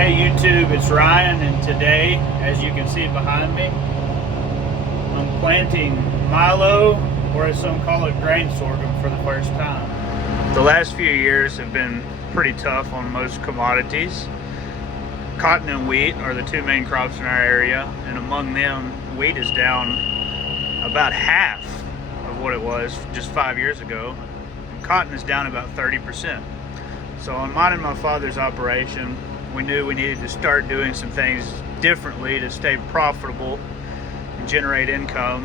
Hey YouTube, it's Ryan, and today, as you can see behind me, I'm planting milo, or as some call it, grain sorghum, for the first time. The last few years have been pretty tough on most commodities. Cotton and wheat are the two main crops in our area, and among them, wheat is down about half of what it was just 5 years ago, and cotton is down about 30%. So on mine and my father's operation, we knew we needed to start doing some things differently to stay profitable and generate income.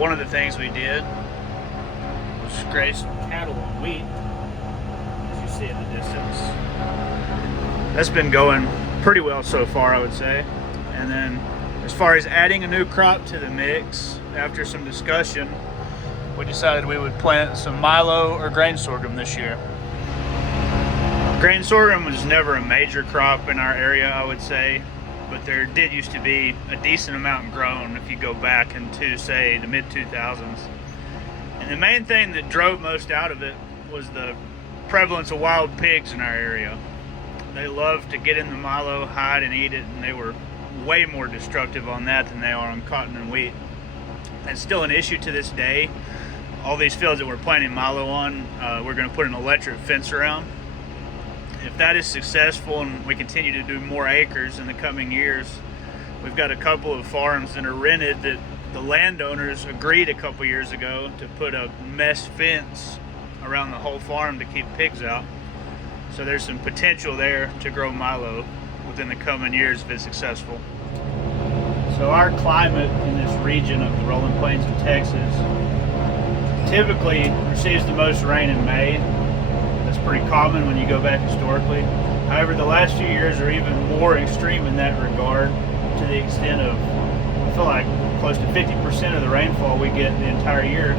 One of the things we did was graze some cattle on wheat, as you see in the distance. That's been going pretty well so far, I would say. And then as far as adding a new crop to the mix, after some discussion, we decided we would plant some milo or grain sorghum this year. Grain sorghum was never a major crop in our area, I would say, but there did used to be a decent amount grown if you go back into, say, the mid-2000s. And the main thing that drove most out of it was the prevalence of wild pigs in our area. They loved to get in the milo, hide, and eat it, and they were way more destructive on that than they are on cotton and wheat. It's still an issue to this day. All these fields that we're planting milo on, we're going to put an electric fence around. If that is successful and we continue to do more acres in the coming years, we've got a couple of farms that are rented that the landowners agreed a couple years ago to put a mesh fence around the whole farm to keep pigs out. So there's some potential there to grow milo within the coming years if it's successful. So our climate in this region of the Rolling Plains of Texas typically receives the most rain in May. That's pretty common when you go back historically. However, the last few years are even more extreme in that regard, to the extent of, I feel like close to 50% of the rainfall we get the entire year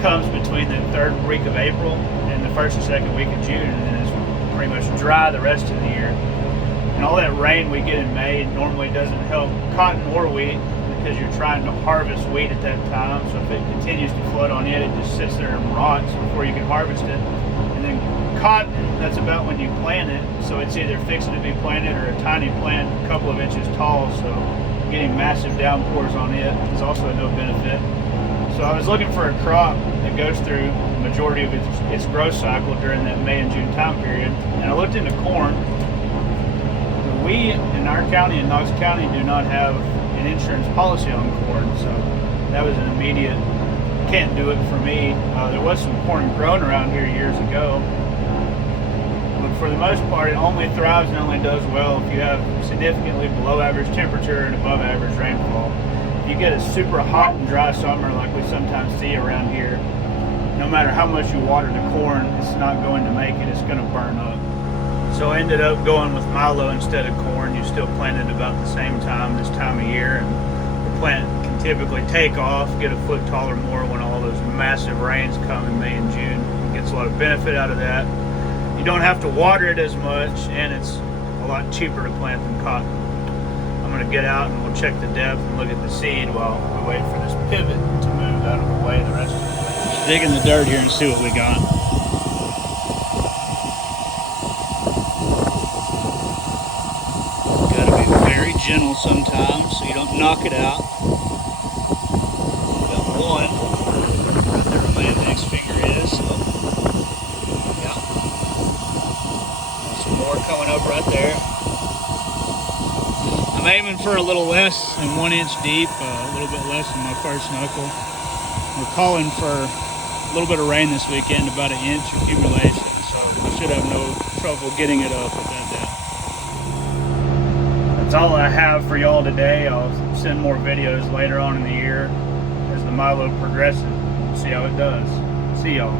comes between the third week of April and the first and second week of June, and then it's pretty much dry the rest of the year. And all that rain we get in May normally doesn't help cotton or wheat, because you're trying to harvest wheat at that time. So if it continues to flood on it, it just sits there and rots before you can harvest it. And then cotton, that's about when you plant it, so it's either fixing to be planted or a tiny plant a couple of inches tall, so getting massive downpours on it is also no benefit. So I was looking for a crop that goes through the majority of its growth cycle during that May and June time period, and I looked into corn. We in our county, in Knox County, do not have an insurance policy on corn, so that was an immediate can't do it for me. There was some corn grown around here years ago, but for the most part it only thrives and only does well if you have significantly below average temperature and above average rainfall. If you get a super hot and dry summer like we sometimes see around here, no matter how much you water the corn, it's not going to make it, it's going to burn up. So I ended up going with milo instead of corn. You still plant it about the same time this time of year, and the plant can typically take off, get a foot tall or more when all those massive rains come in May and June. It gets a lot of benefit out of that. You don't have to water it as much, and it's a lot cheaper to plant than cotton. I'm going to get out and we'll check the depth and look at the seed while we wait for this pivot to move out of the way the rest of the way. Let's dig in the dirt here and see what we got. Gentle sometimes so you don't knock it out. Got one right there where my index finger is. So yeah, some more coming up right there. I'm aiming for a little less than 1 inch deep, a little bit less than my first knuckle. We're calling for a little bit of rain this weekend, about 1 inch accumulation, so I should have no trouble getting it up at that depth. That's all I have for y'all today. I'll send more videos later on in the year as the milo progresses. See how it does. See y'all.